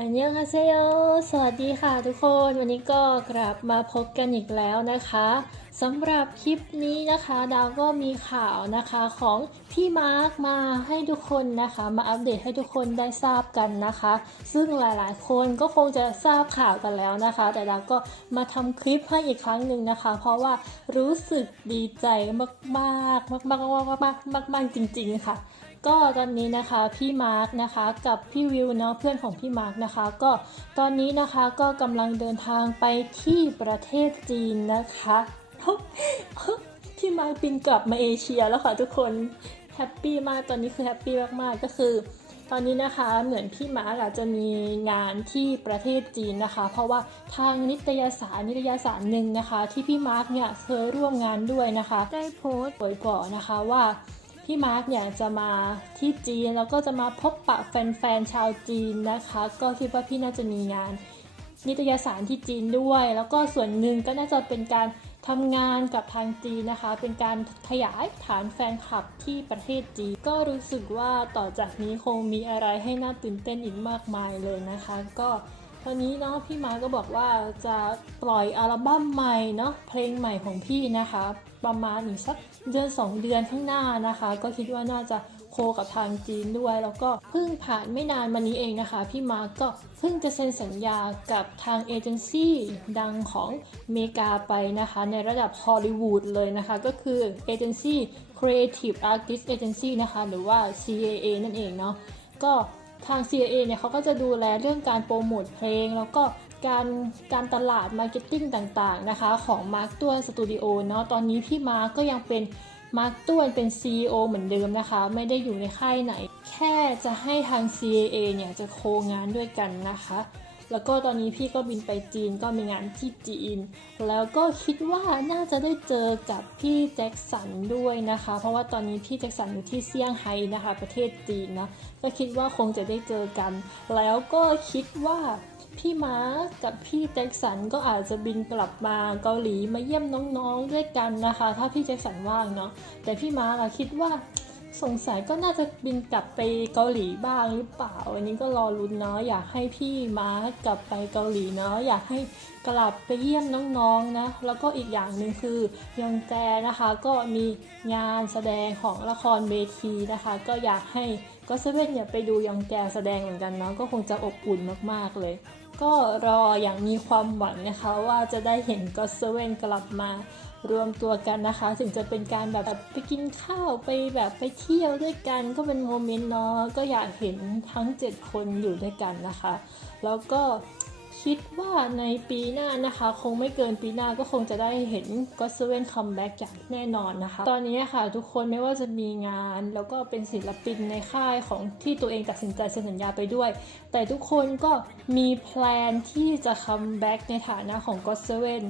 อันยังฮาเซโยสวัสดีค่ะทุกคน วันนี้ก็กลับมาพบกันอีกแล้วนะคะ สำหรับคลิปนี้นะคะดาวก็มีข่าวนะคะของพี่มาร์คมาให้ทุกคนนะคะ มาอัปเดตให้ทุกคนได้ทราบกันนะคะ ซึ่งหลายๆ คนก็คงจะทราบข่าวกันแล้วนะคะ แต่ดาวก็มาทำคลิปให้อีกครั้งหนึ่งนะคะ เพราะว่ารู้สึกดีใจมากๆมากๆมากๆมากๆมากๆจริง ๆ ค่ะ ก็ตอนนี้นะคะพี่มาร์กนะคะกับพี่วิวเนาะเพื่อนของพี่มาร์กนะคะ ก็ตอนนี้นะคะก็กำลังเดินทางไปที่ประเทศจีนนะคะ พี่มารบินกลับมาเอเชียแล้วค่ะทุกคนแฮปปี้มากตอนนี้คือแฮปปี้มากๆก็คือ ตอนนี้นะคะเหมือนพี่มาร์กจจะมีงานที่ประเทศจีนนะคะ เพราะว่าทางนิตยสารนิตยสารหนึ่งนะคะ ที่พี่มาร์กเนี่ยเคยร่วมงานด้วยนะคะ ได้โพสต์บ่อยๆนะคะว่าพี่มาร์กเนี่ยจะมาที่จีนแล้วก็จะมาพบปะแฟนๆชาวจีนนะคะ ก็คิดว่าพี่น่าจะมีงาน นิตยสารที่จีนด้วย แล้วก็ส่วนหนึ่งก็น่าจะเป็นการ ทำงานกับทางจีนนะคะ เป็นการขยายฐานแฟนคลับที่ประเทศจีน ก็รู้สึกว่าต่อจากนี้คงมีอะไรให้น่าตื่นเต้นอีกมากมายเลยนะคะ ก็ตอนนี้เนาะพี่มาก็บอกว่าจะปล่อยอัลบั้มใหม่เนาะเพลงใหม่ของพี่นะคะ ประมาณอีกสักเดือน2 เดือนข้างหน้านะคะ ก็คิดว่าน่าจะ โคกับทางจีนด้วย แล้วก็เพิ่งผ่านไม่นานมานี้เองนะคะ พี่มาร์คก็เพิ่งจะเซ็นสัญญากับทางเอเจนซี่ดังของเมกาไปนะคะ ในระดับฮอลลีวูดเลยนะคะ ก็คือเอเจนซี่ Creative Artist Agency นะคะ หรือว่า CAA นั่นเองเนาะก็ทาง CAA เนี่ยเขาก็จะดูแลเรื่องการโปรโมทเพลง แล้วก็การการตลาดมาร์เก็ตติ้งต่างๆนะคะ ของมาร์คต้วสตูดิโอเนาะตอนนี้พี่มาร์คก็ยังเป็น มาร์คต้วนเป็น CEO เหมือนเดิมนะคะ ไม่ได้อยู่ในค่ายไหน แค่จะให้ทาง CAA เนี่ยจะโคงานด้วยกันนะคะ แล้วก็ตอนนี้พี่ก็บินไปจีนก็มีงานที่จีน แล้วก็คิดว่าน่าจะได้เจอกับพี่แจ็คสันด้วยนะคะ เพราะว่าตอนนี้พี่แจ็คสันอยู่ที่เซี่ยงไฮ้นะคะ ประเทศจีนนะ ก็คิดว่าคงจะได้เจอกัน แล้วก็คิดว่า พี่มาร์คกับพี่แจ็คสันก็อาจจะบินกลับมาเกาหลีมาเยี่ยมน้องๆด้วยกันนะคะ ถ้าพี่แจ็คสันว่างเนาะแต่พี่มาร์คอะคิดว่าสงสัยก็น่าจะบินกลับไปเกาหลีบ้างหรือเปล่า อันนี้ก็รอลุ้นเนาะอยากให้พี่มาร์คกลับไปเกาหลีเนาะอยากให้กลับไปเยี่ยมน้องๆนะแล้วก็อีกอย่างหนึ่งคือยองแจนะคะ ก็มีงานแสดงของละครเวทีนะคะ ก็อยากให้ ก็เซเว่นเนี่ยไปดูยองแกแสดงเหมือนกันเนาะก็คงจะอบอุ่นมากๆเลย ก็รออย่างมีความหวังนะคะว่าจะได้เห็นก็เซเว่นกลับมารวมตัวกันนะคะ ถึงจะเป็นการแบบไปกินข้าวไปแบบไปเที่ยวด้วยกันก็เป็นโมเมนต์เนาะก็อยากเห็นทั้ง 7 คนอยู่ด้วยกันนะคะ แล้วก็ คิดว่าในปีหน้านะคะ คงไม่เกินปีหน้าก็คงจะได้เห็นก็เซเว่นคัมแบ็กอย่างแน่นอนนะคะ ตอนนี้ค่ะ ทุกคนไม่ว่าจะมีงานแล้วก็เป็นศิลปินในค่ายของที่ตัวเองตัดสินใจเซ็นสัญญาไปด้วย แต่ทุกคนก็มีแพลนที่จะคัมแบ็กในฐานะของก็เซเว่น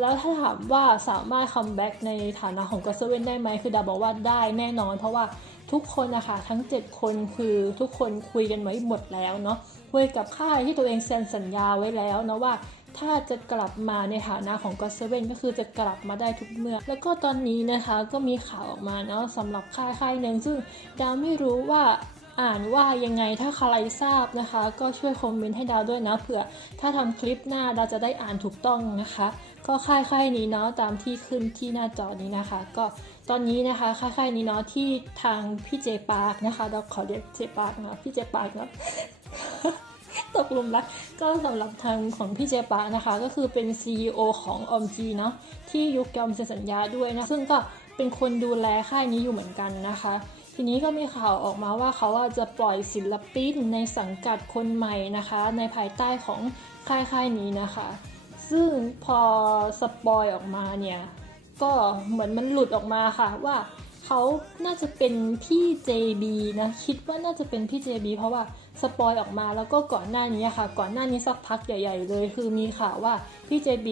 แล้วถ้าถามว่าสามารถคัมแบ็กในฐานะของก็เซเว่นได้ไหมคือดาบอกว่าได้แน่นอน เพราะว่า ทุกคนนะคะทั้ง 7 คนคือทุกคนคุยกันไว้หมดแล้วเนาะคุยกับค่ายที่ตัวเองเซ็นสัญญาไว้แล้วนะว่าถ้าจะกลับมาในฐานะของก็เซเว่นก็คือจะกลับมาได้ทุกเมื่อ แล้วก็ตอนนี้นะคะก็มีข่าวออกมาเนาะสำหรับค่ายค่ายหนึ่งซึ่งดาวไม่รู้ว่าอ่านว่ายังไงถ้าใครทราบนะคะ ก็ช่วยคอมเมนต์ให้ดาวด้วยนะเผื่อถ้าทำคลิปหน้าดาวจะได้อ่านถูกต้องนะคะ ก็ค่ายค่ายนี้เนาะตามที่ขึ้นที่หน้าจอนี้นะคะ ก็ตอนนี้นะคะค่ายค่ายนี้เนาะที่ทางพี่เจปาร์กนะคะเราขอเรียกเจปาร์กนะพี่เจปาร์กเนาะตกหลุมรักก็สำหรับทางของพี่เจปานะคะ ก็คือเป็น CEO ของออมจีเนาะที่ยุคยอมเซ็นสัญญาด้วยนะ ซึ่งก็เป็นคนดูแลค่ายนี้อยู่เหมือนกันนะคะ ทีนี้ก็มีข่าวออกมาว่าเขาว่าจะปล่อยศิลปินในสังกัดคนใหม่นะคะ ในภายใต้ของค่ายค่ายนี้นะคะ ซึ่งพอสปอยออกมาเนี่ย ก็เหมือนมันหลุดออกมาค่ะว่าเขาน่าจะเป็นพี่ JB นะ คิดว่าน่าจะเป็นพี่ JB เพราะว่าสปอยออกมาแล้วก็ก่อนหน้านี้ค่ะ ก่อนหน้านี้สักพักใหญ่ ๆ เลย คือมีข่าวว่าพี่ JB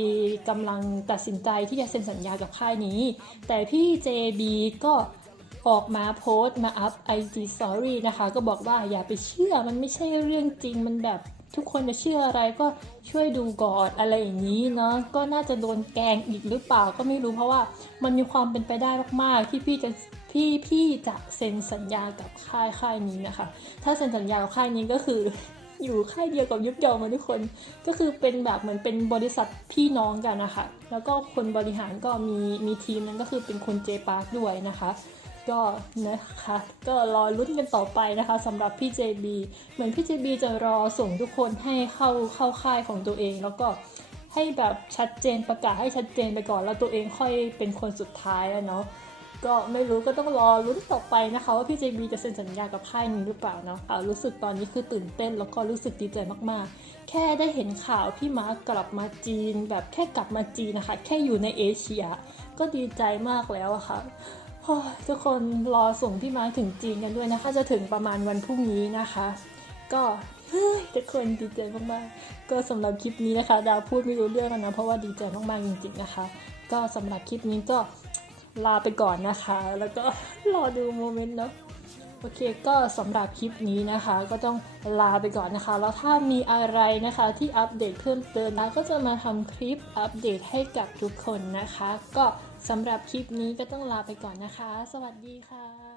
กำลังตัดสินใจที่จะเซ็นสัญญากับค่ายนี้ แต่พี่ JB ก็ออกมาโพสต์มาอัพ IG Story นะคะ ก็บอกว่าอย่าไปเชื่อมันไม่ใช่เรื่องจริงมันแบบ ทุกคนจะเชื่ออะไรก็ช่วยดูก่อนอะไรอย่างนี้เนาะก็น่าจะโดนแกงอีกหรือเปล่าก็ไม่รู้เพราะว่ามันมีความเป็นไปได้มากๆ ที่พี่จะพี่พี่จะเซ็นสัญญากับค่ายค่ายนี้นะคะ ถ้าเซ็นสัญญากับค่ายนี้ก็คืออยู่ค่ายเดียวกับยุกยอมมาทุกคน ก็คือเป็นแบบเหมือนเป็นบริษัทพี่น้องกันนะคะ แล้วก็คนบริหารก็มีมีทีมนั้นก็คือเป็นคนเจปาร์คด้วยนะคะ ก็นะคะก็รอลุ้นกันต่อไปนะคะสำหรับพี่ JB เหมือนพี่ JB จะรอส่งทุกคนให้เข้าเข้าค่ายของตัวเอง แล้วก็ให้แบบชัดเจนประกาศให้ชัดเจนไปก่อน แล้วตัวเองค่อยเป็นคนสุดท้ายอะเนาะก็ไม่รู้ก็ต้องรอลุ้นต่อไปนะคะว่าพี่ JB จะเซ็นสัญญากับค่ายนี้หรือเปล่าเนาะรู้สึกตอนนี้คือตื่นเต้นแล้วก็รู้สึกดีใจมากๆ แค่ได้เห็นข่าวพี่มาร์คกลับมาจีน แบบแค่กลับมาจีนนะคะ แค่อยู่ในเอเชีย ก็ดีใจมากแล้วอะค่ะ ทุกคนรอส่งพี่มาถึงจีนกันด้วยนะคะ จะถึงประมาณวันพรุ่งนี้นะคะ ก็เฮ้ยทุกคนดีใจมากๆ ก็สำหรับคลิปนี้นะคะ ดาวพูดไม่รู้เรื่องนะ เพราะว่าดีใจมากๆจริงๆนะคะ ก็สำหรับคลิปนี้ก็ลาไปก่อนนะคะ แล้วก็รอดูโมเมนต์เนาะ โอเคก็สำหรับคลิปนี้นะคะ ก็ต้องลาไปก่อนนะคะ แล้วถ้ามีอะไรนะคะที่อัปเดตเพิ่มเติมนะก็จะมาทำคลิปอัปเดตให้กับทุกคนนะคะ ก็สำหรับคลิปนี้ก็ต้องลาไปก่อนนะคะ สวัสดีค่ะ